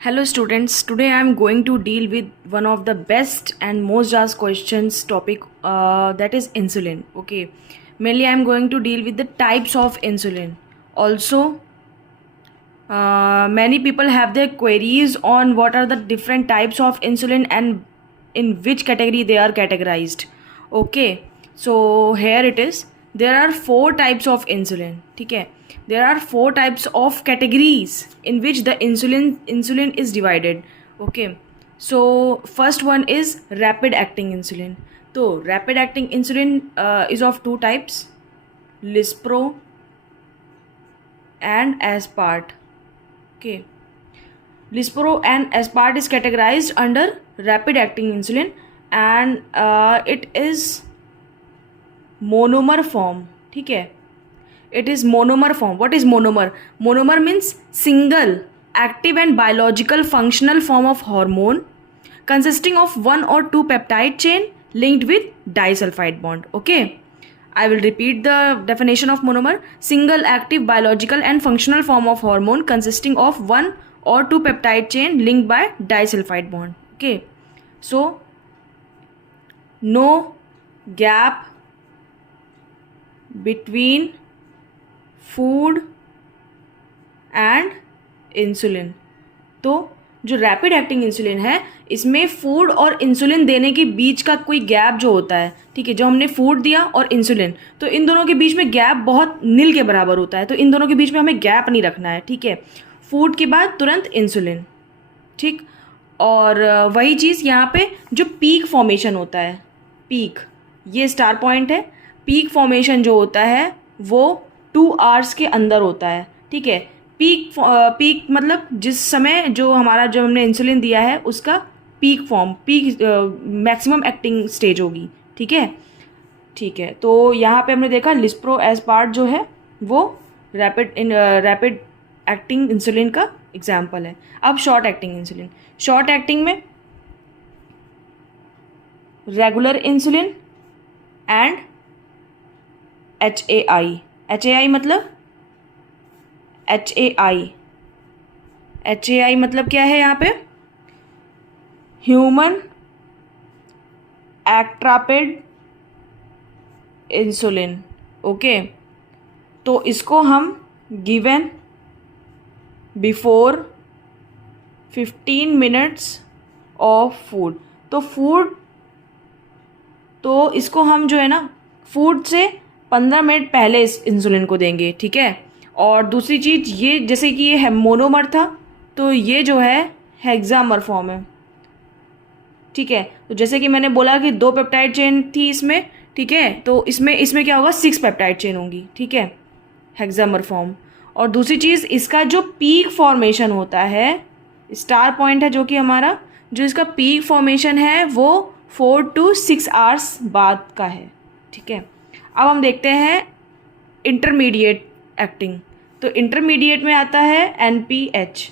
Hello students, today I am going to deal with one of the best and most asked questions topic that is insulin. Okay, mainly I am going to deal with the types of insulin. Also, many people have their queries on what are the different types of insulin and in which category they are categorized. Okay, so here it is. There are four types of insulin. ठीक है, there are four types of categories in which the insulin is divided. Okay, so first one is rapid acting insulin. So rapid acting insulin is of two types, Lispro and Aspart. Okay, Lispro and Aspart is categorized under rapid acting insulin and it is monomer form. ठीक है, it is monomer form. What is monomer? Monomer means single active and biological functional form of hormone consisting of one or two peptide chain linked with disulfide bond. Okay, I will repeat the definition of monomer: single active biological and functional form of hormone consisting of one or two peptide chain linked by disulfide bond. Okay, so no gap between food and insulin. तो जो rapid acting insulin है इसमें food और insulin देने के बीच का कोई gap जो होता है, ठीक है, जो हमने फूड दिया और इंसुलिन, तो इन दोनों के बीच में गैप बहुत नील के बराबर होता है. तो इन दोनों के बीच में हमें गैप नहीं रखना है. ठीक है, फूड के बाद तुरंत इंसुलिन. ठीक, और वही चीज़ यहाँ पे जो पीक फॉर्मेशन होता है, पीक, ये स्टार पॉइंट है. पीक फॉर्मेशन जो होता है वो 2 आवर्स के अंदर होता है. ठीक है, पीक मतलब जिस समय जो हमने इंसुलिन दिया है उसका peak form, peak maximum acting stage होगी. ठीक है, ठीक है. तो यहाँ पे हमने देखा लिस्प्रो एस्पार्ट जो है वो रैपिड एक्टिंग इंसुलिन का एग्जाम्पल है. अब short acting insulin. Short acting में रेगुलर इंसुलिन एंड HAI मतलब HAI मतलब क्या है यहाँ पे? Human एक्ट्रापिड insulin. ओके, तो इसको हम given before 15 minutes of food. तो इसको हम जो है ना फूड से 15 मिनट पहले इस इंसुलिन को देंगे. ठीक है, और दूसरी चीज़ ये, जैसे कि ये है मोनोमर था तो ये जो है हेक्सामर फॉर्म है. ठीक है, तो जैसे कि मैंने बोला कि 2 पेप्टाइड चेन थी इसमें. ठीक है, तो इसमें क्या होगा, 6 पेप्टाइड चेन होंगी. ठीक है, हेक्सामर फॉर्म. और दूसरी चीज़, इसका जो पीक फॉर्मेशन होता है, स्टार पॉइंट है जो कि हमारा, जो इसका पीक फॉर्मेशन है वो 4 to 6 आवर्स बाद का है. ठीक है, अब हम देखते हैं इंटरमीडिएट एक्टिंग. तो इंटरमीडिएट में आता है NPH.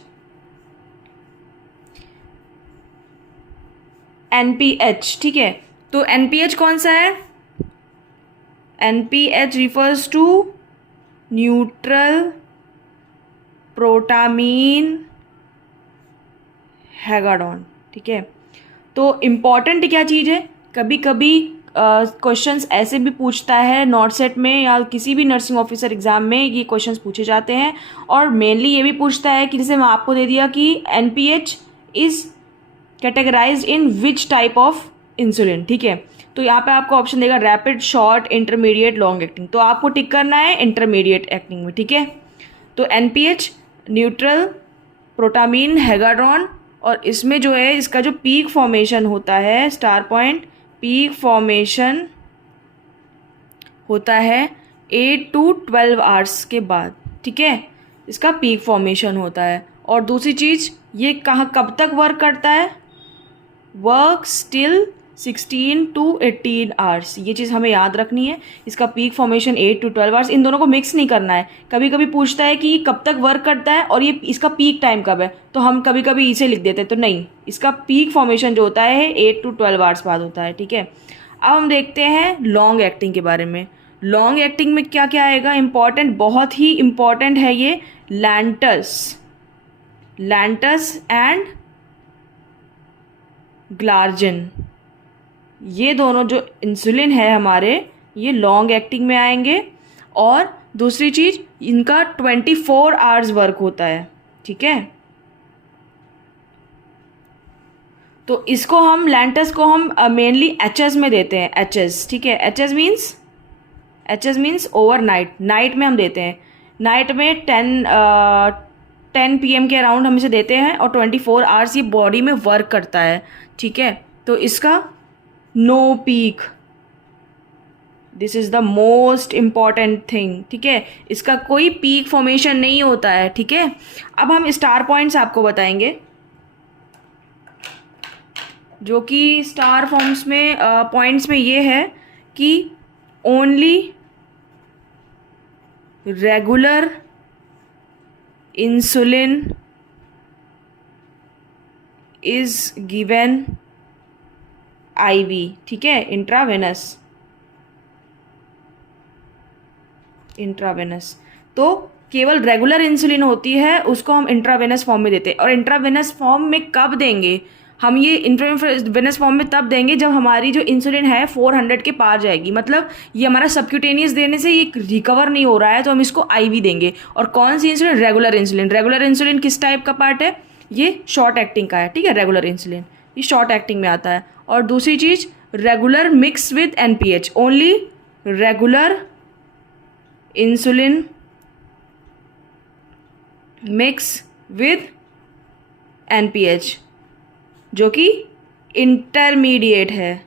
ठीक है, तो NPH कौन सा है? NPH refers to neutral protamine Hagedorn. ठीक है, तो इम्पॉर्टेंट क्या चीज़ है, कभी कभी क्वेश्चंस ऐसे भी पूछता है नॉट सेट में या किसी भी नर्सिंग ऑफिसर एग्जाम में ये क्वेश्चंस पूछे जाते हैं. और मेनली ये भी पूछता है कि जैसे मैं आपको दे दिया कि NPH is categorised in which type of insulin. ठीक है, तो यहाँ पे आपको ऑप्शन देगा rapid, short, intermediate, long acting. तो आपको टिक करना है इंटरमीडिएट एक्टिंग में. ठीक है, तो NPH न्यूट्रल प्रोटामीन हैगाड्रॉन, और इसमें जो है इसका जो पीक फॉर्मेशन होता है, स्टार पॉइंट, पीक फॉर्मेशन होता है 8 to 12 आवर्स के बाद. ठीक है, इसका पीक फॉर्मेशन होता है. और दूसरी चीज़, ये कब तक वर्क करता है? Work still 16 to 18 hours. ये चीज़ हमें याद रखनी है. इसका पीक फॉर्मेशन 8 to 12 आवर्स. इन दोनों को मिक्स नहीं करना है. कभी कभी पूछता है कि कब तक वर्क करता है और ये इसका पीक टाइम कब है, तो हम कभी कभी इसे लिख देते हैं. तो नहीं, इसका पीक फॉर्मेशन जो होता है 8 to 12 आवर्स बाद होता है. ठीक है, अब हम देखते हैं लॉन्ग एक्टिंग के बारे में. लॉन्ग एक्टिंग में क्या क्या आएगा? इंपॉर्टेंट, बहुत ही इंपॉर्टेंट है ये, लैंटस. लैंटस एंड ग्लार्जिन, ये दोनों जो इंसुलिन है हमारे, ये लॉन्ग एक्टिंग में आएंगे। और दूसरी चीज़, इनका 24 आवर्स वर्क होता है, ठीक है। तो इसको हम लैंटस को हम मेनली एचएस में देते हैं, एचएस, ठीक है। एचएस मीन्स ओवर नाइट में हम देते हैं। नाइट में 10 PM के अराउंड हम इसे देते हैं और 24 आवर्स ये बॉडी में वर्क करता है, ठीक है। तो इसका no peak, this is the most important thing, ठीक है। इसका कोई पीक फॉर्मेशन नहीं होता है, ठीक है। अब हम स्टार पॉइंट्स आपको बताएंगे, जो कि स्टार फॉर्म्स में पॉइंट्स में ये है कि only regular insulin is given IV, ठीक है, इंट्रावेनस। तो केवल रेगुलर इंसुलिन होती है, उसको हम इंट्रावेनस फॉर्म में देते हैं। और इंट्रावेनस फॉर्म में कब देंगे हम? ये इंट्रावेनस फॉर्म में तब देंगे जब हमारी जो इंसुलिन है 400 के पार जाएगी। मतलब ये हमारा सबक्यूटेनियस देने से ये रिकवर नहीं हो रहा है, तो हम इसको आईवी देंगे। और कौन सी insulin? Regular insulin. Regular insulin किस टाइप का पार्ट है? ये शॉर्ट एक्टिंग का है, ठीक है। रेगुलर इंसुलिन ये शॉर्ट एक्टिंग में आता है। और दूसरी चीज़, regular mix with NPH, only regular insulin mix with NPH, जो कि इंटरमीडिएट है।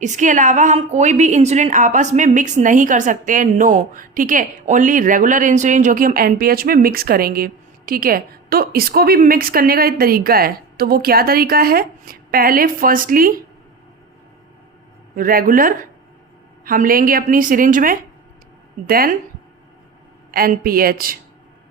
इसके अलावा हम कोई भी इंसुलिन आपस में मिक्स नहीं कर सकते हैं, नो, ठीक है। ओनली रेगुलर इंसुलिन जो कि हम एनपीएच में मिक्स करेंगे, ठीक है। तो इसको भी मिक्स करने का एक तरीका है, तो वो क्या तरीका है? पहले फर्स्टली रेगुलर हम लेंगे अपनी सिरिंज में, देन एनपीएच,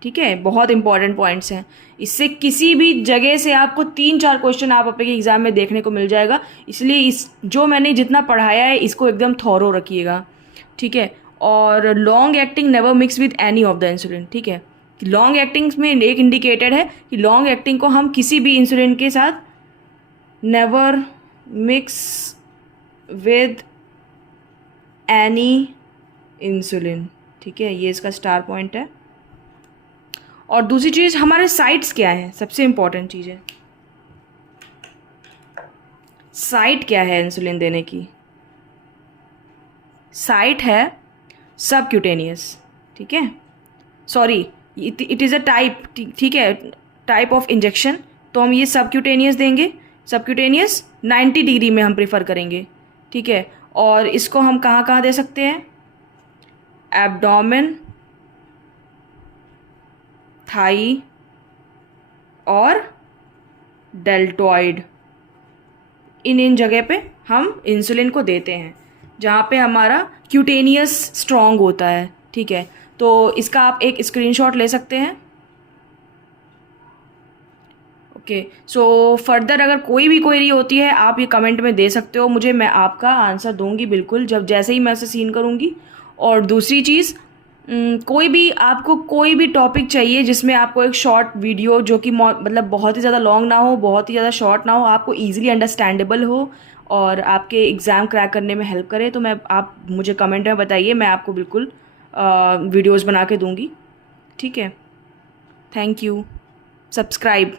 ठीक है। बहुत इंपॉर्टेंट पॉइंट्स हैं, इससे किसी भी जगह से आपको 3-4 क्वेश्चन आप अपने एग्जाम में देखने को मिल जाएगा। इसलिए इस जो मैंने जितना पढ़ाया है इसको एकदम थॉरो रखिएगा, ठीक है। और long acting never mix with any of the insulin, ठीक है। लॉन्ग एक्टिंग में एक इंडिकेटेड है कि लॉन्ग एक्टिंग को हम किसी भी इंसुलिन के साथ never mix with any insulin, ठीक है। ये इसका स्टार पॉइंट है। और दूसरी चीज़, हमारे साइट्स क्या हैं? सबसे इम्पॉर्टेंट चीज़ है, साइट क्या है इंसुलिन देने की? साइट है सबक्यूटेनियस, ठीक है। Sorry, it is a type, ठीक है, टाइप ऑफ इंजेक्शन। तो हम ये सबक्यूटेनियस देंगे। सबक्यूटेनियस 90 डिग्री में हम प्रेफर करेंगे, ठीक है। और इसको हम कहाँ कहाँ दे सकते हैं? एब्डोमेन, थाई और डेल्टॉइड, इन जगह पे हम इंसुलिन को देते हैं जहाँ पे हमारा क्यूटेनियस स्ट्रॉन्ग होता है, ठीक है। तो इसका आप एक स्क्रीनशॉट ले सकते हैं। ओके, सो फर्दर अगर कोई भी क्वेरी होती है आप ये कमेंट में दे सकते हो मुझे, मैं आपका आंसर दूंगी बिल्कुल, जब जैसे ही मैं उसे सीन करूँगी। और दूसरी चीज़, कोई भी आपको कोई भी टॉपिक चाहिए जिसमें आपको एक शॉर्ट वीडियो, जो कि मतलब बहुत ही ज़्यादा लॉन्ग ना हो, बहुत ही ज़्यादा शॉर्ट ना हो, आपको ईजिली अंडरस्टैंडेबल हो और आपके एग्ज़ाम क्रैक करने में हेल्प करे, तो आप मुझे कमेंट में बताइए, मैं आपको बिल्कुल वीडियोज़ बना के दूँगी, ठीक है। Thank you. सब्सक्राइब।